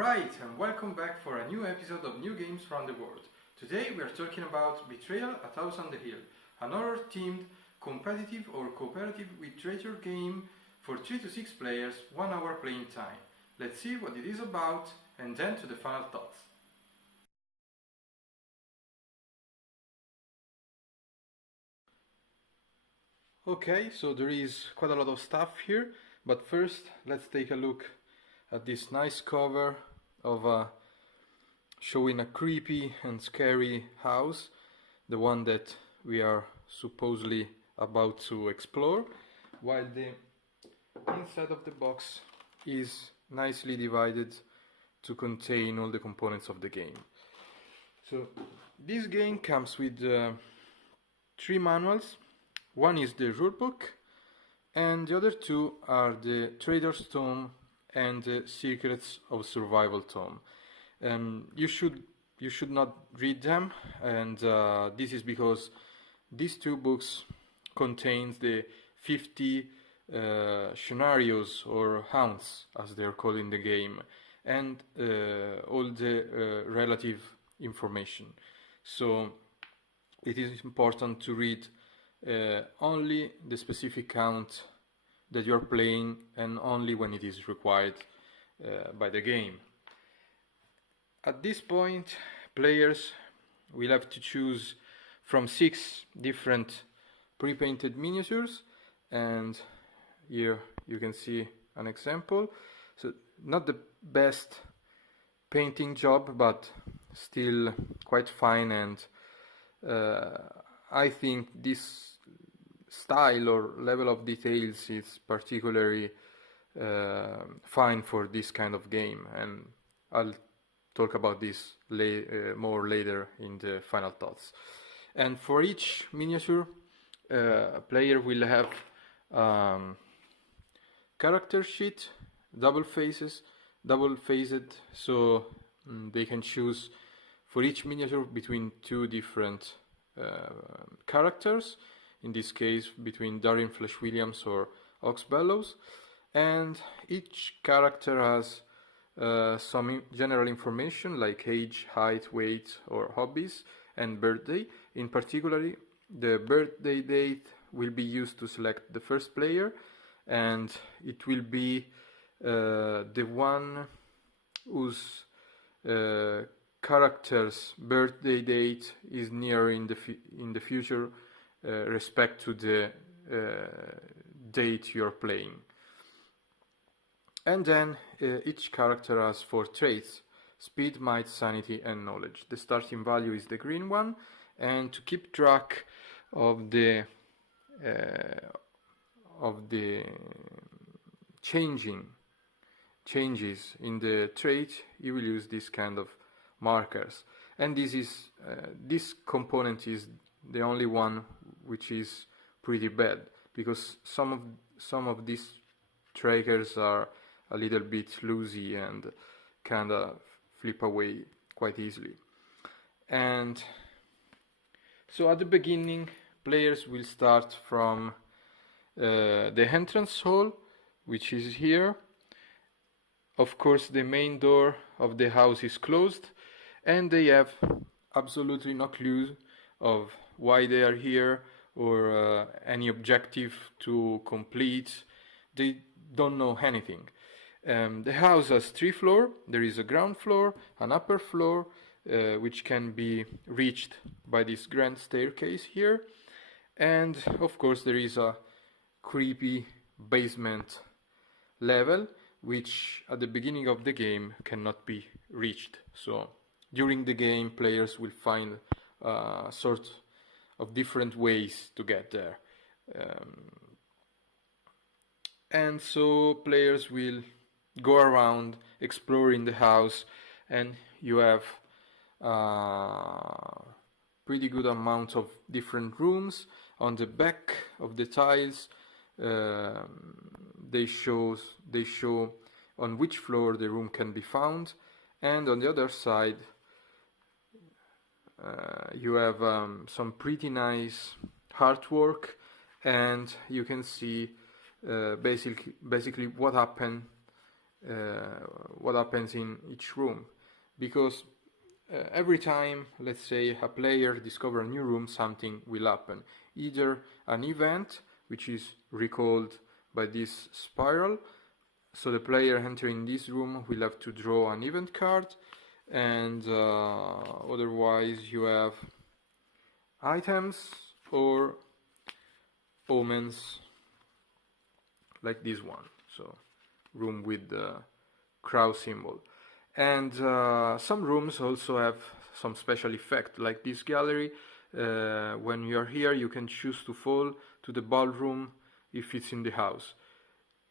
Alright, and welcome back for a new episode of New Games from the World. Today we are talking about Betrayal, A House on the Hill, an horror-themed, competitive or cooperative with treasure game for 3 to 6 players, 1 hour playing time. Let's see what it is about, and then to the final thoughts. Okay, so there is quite a lot of stuff here, but first let's take a look at this nice cover of showing a creepy and scary house, the one that we are supposedly about to explore, while the inside of the box is nicely divided to contain all the components of the game. So this game comes with 3 manuals. One is the rulebook, and the other 2 are the Trader's Tome and the Secrets of Survival Tome. You should not read them, and this is because these 2 books contains the 50 scenarios or haunts, as they are called in the game, and all the relative information. So it is important to read only the specific count that you're playing, and only when it is required by the game. At this point, players will have to choose from 6 different pre-painted miniatures, and here you can see an example. So not the best painting job, but still quite fine, and I think this style or level of details is particularly fine for this kind of game, and I'll talk about this more later in the final thoughts. And for each miniature, a player will have character sheet, double-faced, so they can choose for each miniature between 2 different characters, in this case between Darian Flash Williams or Ox Bellows, and each character has some general information like age, height, weight, or hobbies, and birthday. In particular, the birthday date will be used to select the first player, and it will be the one whose character's birthday date is near in the future respect to the date you're playing. And then each character has 4 traits: speed, might, sanity, and knowledge. The starting value is the green one, and to keep track of the changes in the trait, you will use this kind of markers. And this component is the only one which is pretty bad, because some of these trackers are a little bit loosey and kinda flip away quite easily. And so at the beginning, players will start from the entrance hall, which is here. Of course, the main door of the house is closed, and they have absolutely no clue of why they are here or any objective to complete. They don't know anything. The house has 3 floors. There is a ground floor, an upper floor, which can be reached by this grand staircase here, and of course there is a creepy basement level, which at the beginning of the game cannot be reached. So during the game, players will find sort of different ways to get there, and so players will go around exploring the house, and you have pretty good amount of different rooms. On the back of the tiles, they show on which floor the room can be found, and on the other side you have some pretty nice artwork, and you can see basically what happened what happens in each room, because every time, let's say, a player discovers a new room, something will happen. Either an event, which is recalled by this spiral, so the player entering this room will have to draw an event card, and otherwise you have items or omens like this one, so room with the crow symbol. And some rooms also have some special effect, like this gallery. When you're here, you can choose to fall to the ballroom if it's in the house.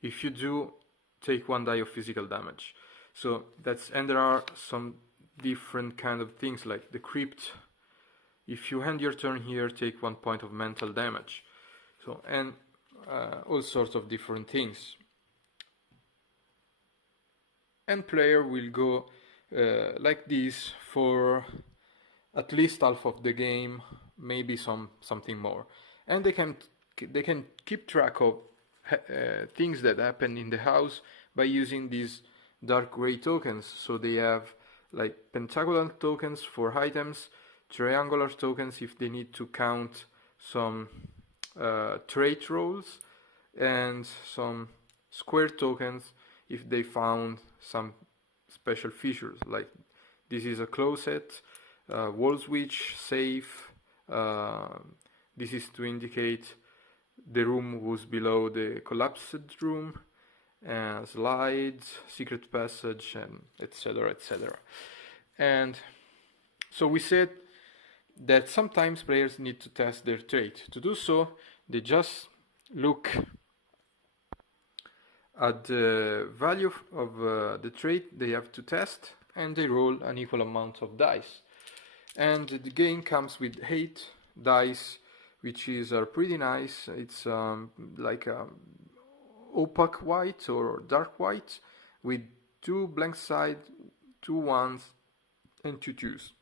If you do, take 1 die of physical damage. So and there are some different kind of things, like the crypt. If you end your turn here, take 1 point of mental damage. So, and all sorts of different things. And player will go like this for at least half of the game, maybe something more. And they can keep track of things that happen in the house by using these dark gray tokens. So they have like pentagonal tokens for items, triangular tokens if they need to count some trait rolls, and some square tokens if they found some special features, like this is a closet, wall switch, safe. This is to indicate the room was below the collapsed room, slides, secret passage, and etc. etc. And so we said that sometimes players need to test their trait. To do so, they just look at the value of the trait they have to test, and they roll an equal amount of dice. And the game comes with 8 dice, which is pretty nice. It's like a opaque white or dark white with 2 blank sides, 2 ones, and 2 twos.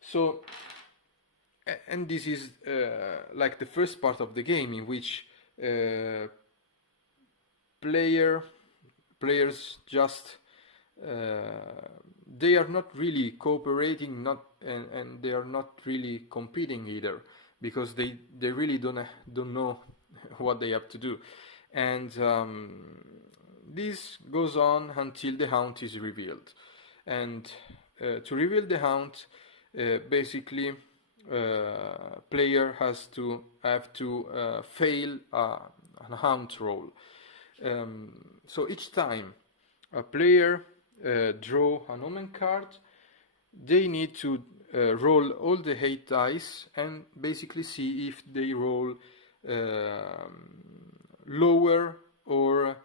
So, and this is like the first part of the game, in which players just they are not really cooperating, and they are not really competing either, because they really don't know what they have to do. And this goes on until the haunt is revealed. And to reveal the haunt, basically player have to fail an haunt roll. So each time a player draw an omen card, they need to roll all the 8 dice and basically see if they roll lower or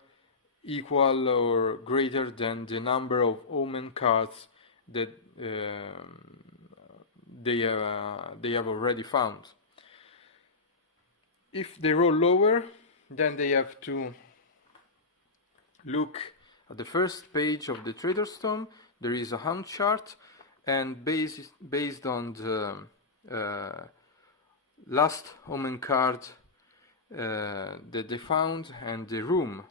equal or greater than the number of omen cards that they have already found. If they roll lower, then they have to look at the first page of the Trader's Tome. There is a haunt chart, and based on the last omen card that they found and the room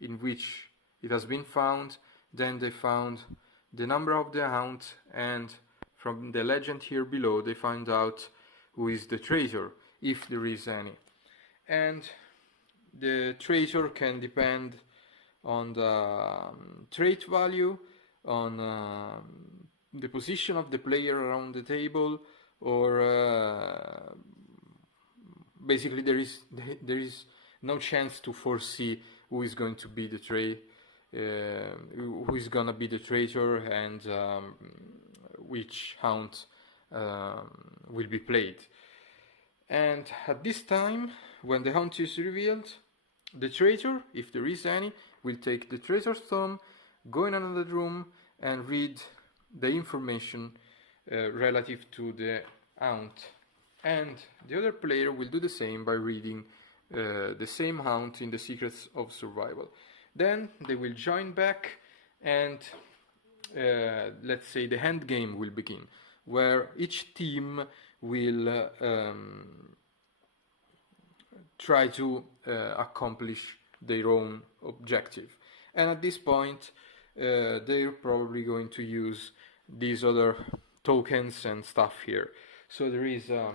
in which it has been found, then they found the number of the haunt, and from the legend here below they find out who is the traitor, if there is any. And the traitor can depend on the trait value, on the position of the player around the table, or basically there is no chance to foresee who is going to be the who is gonna be the traitor, and which haunt will be played. And at this time, when the haunt is revealed, the traitor, if there is any, will take the Trader's Tome, go in another room, and read the information relative to the haunt. And the other player will do the same by reading the same haunt in the Secrets of Survival. Then they will join back, and let's say the end game will begin, where each team will try to accomplish their own objective. And at this point, they're probably going to use these other tokens and stuff here. So there is a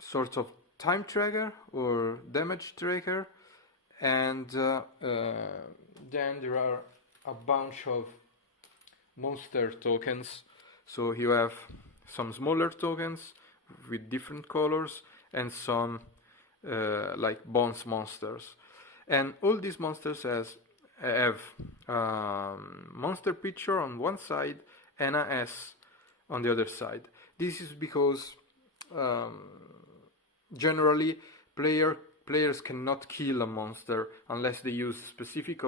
sort of time tracker or damage tracker, and then there are a bunch of monster tokens. So you have some smaller tokens with different colors and some like bones monsters, and all these monsters have monster picture on one side and a S on the other side. This is because generally players cannot kill a monster unless they use specific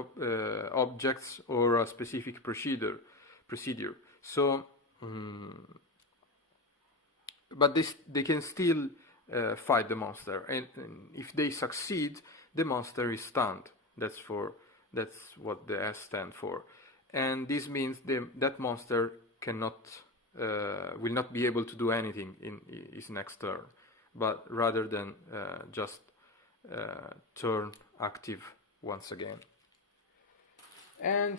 objects or a specific procedure. So, but they can still fight the monster, and if they succeed, the monster is stunned. That's what the S stand for, and this means that monster will not be able to do anything in his next turn, but rather than just turn active once again. And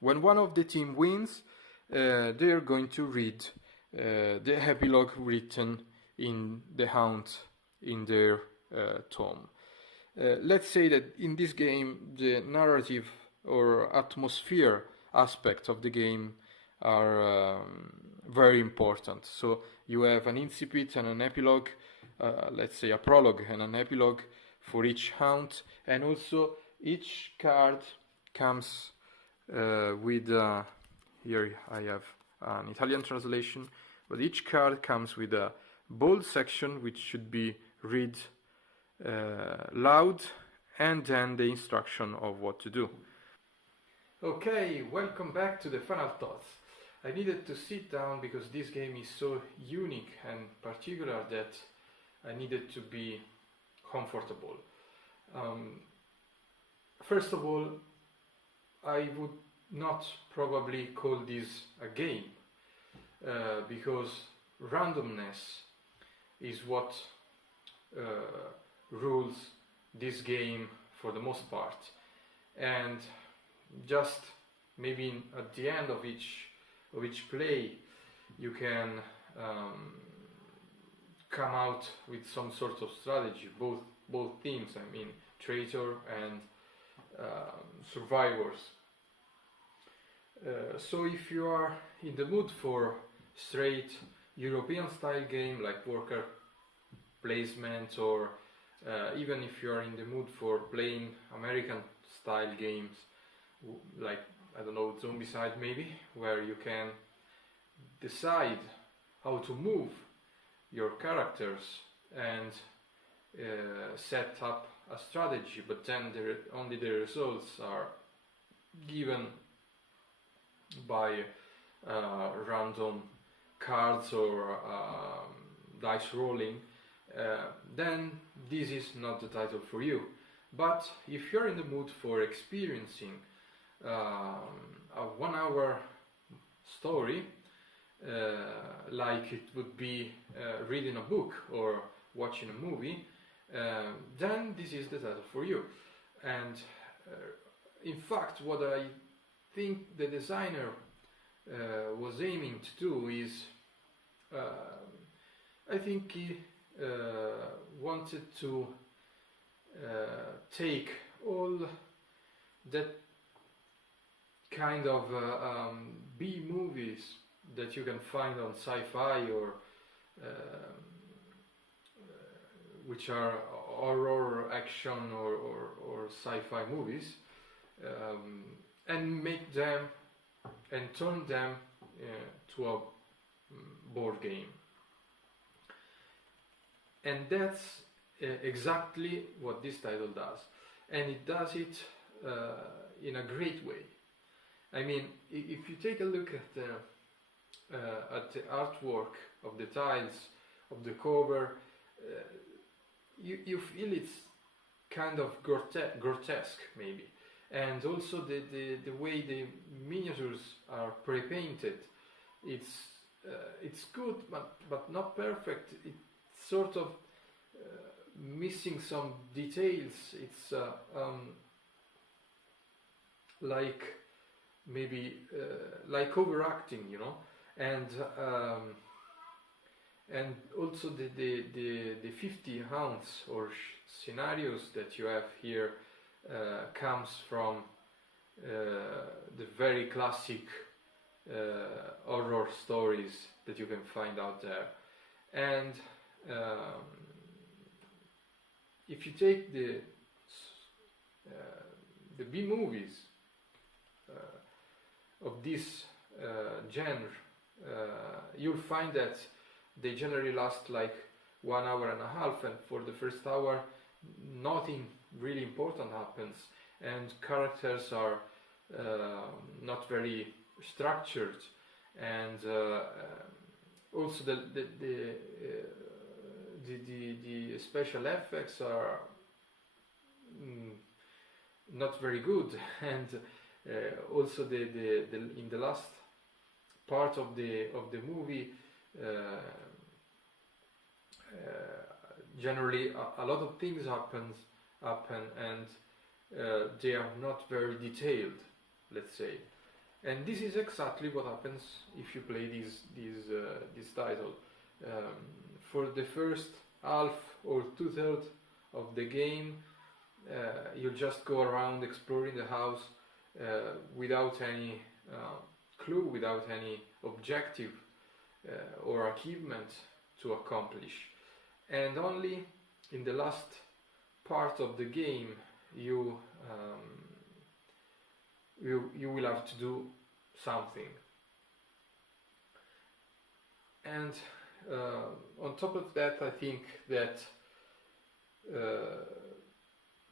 when one of the team wins, they are going to read the epilogue written in the Haunt in their tome. Let's say that in this game the narrative or atmosphere aspects of the game are very important. So you have an incipit and an epilogue, let's say a prologue and an epilogue for each Haunt, and also each card comes with here I have an Italian translation, but each card comes with a bold section which should be read loud, and then the instruction of what to do. Okay, welcome back to the Final Thoughts. I needed to sit down because this game is so unique and particular that I needed to be comfortable. First of all, I would not probably call this a game because randomness is what rules this game for the most part, and just maybe at the end of each play you can come out with some sort of strategy, both teams, I mean traitor and survivors. So if you are in the mood for straight European style game like worker placement, or even if you are in the mood for playing American style games like, I don't know, Zombicide maybe, where you can decide how to move your characters and set up a strategy, but then only the results are given by random cards or dice rolling, then this is not the title for you. But if you're in the mood for experiencing a 1 hour story, like it would be reading a book or watching a movie, then this is the title for you. And in fact, what I think the designer was aiming to do is, I think he wanted to take all that kind of B movies that you can find on sci-fi or which are horror, action or sci-fi movies, and make them and turn them to a board game. And that's exactly what this title does, and it does it in a great way. I mean, if you take a look at the artwork of the tiles, of the cover, you feel it's kind of grotesque maybe, and also the way the miniatures are pre-painted, it's good but not perfect. It sort of missing some details. It's like maybe like overacting, you know, and also the 50 haunts or scenarios that you have here comes from the very classic horror stories that you can find out there. And if you take the B movies of this genre, you'll find that they generally last like 1 hour and a half, and for the first hour nothing really important happens, and characters are not very structured, and also the special effects are not very good, and also in the last part of the movie generally a lot of things happen, and they are not very detailed, let's say. And this is exactly what happens if you play this title. For the first half or 2/3 of the game, you'll just go around exploring the house without any clue, without any objective or achievement to accomplish. And only in the last part of the game you will have to do something. And on top of that, I think that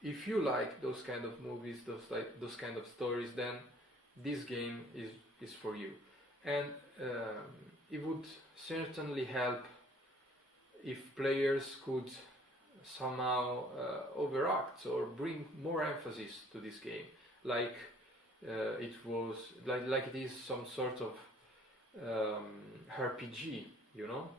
if you like those kind of movies, those kind of stories, then this game is for you. And it would certainly help if players could somehow overact or bring more emphasis to this game, like it is some sort of RPG, you know.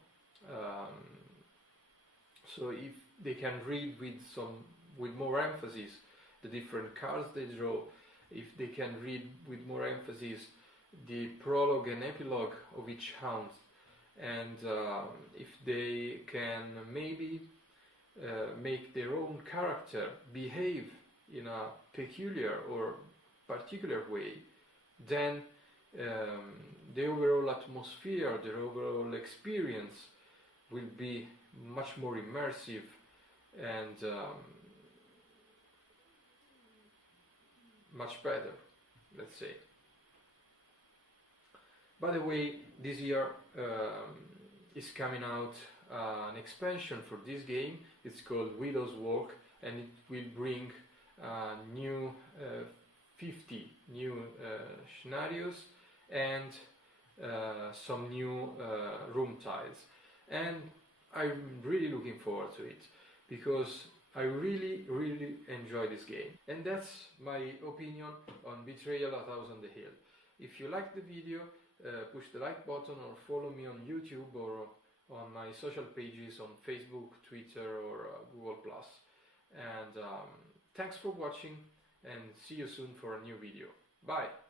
So if they can read with more emphasis the different cards they draw, if they can read with more emphasis the prologue and epilogue of each hound, and if they can maybe make their own character behave in a peculiar or particular way, then the overall atmosphere, the overall experience will be much more immersive and much better, let's say. By the way, this year is coming out an expansion for this game. It's called Widow's Walk, and it will bring new 50 new scenarios and some new room tiles. And I'm really looking forward to it, because I really enjoy this game. And that's my opinion on Betrayal: A House on the Hill. If you like the video, push the like button, or follow me on YouTube or on my social pages on Facebook, Twitter, or Google+. And thanks for watching, and see you soon for a new video. Bye!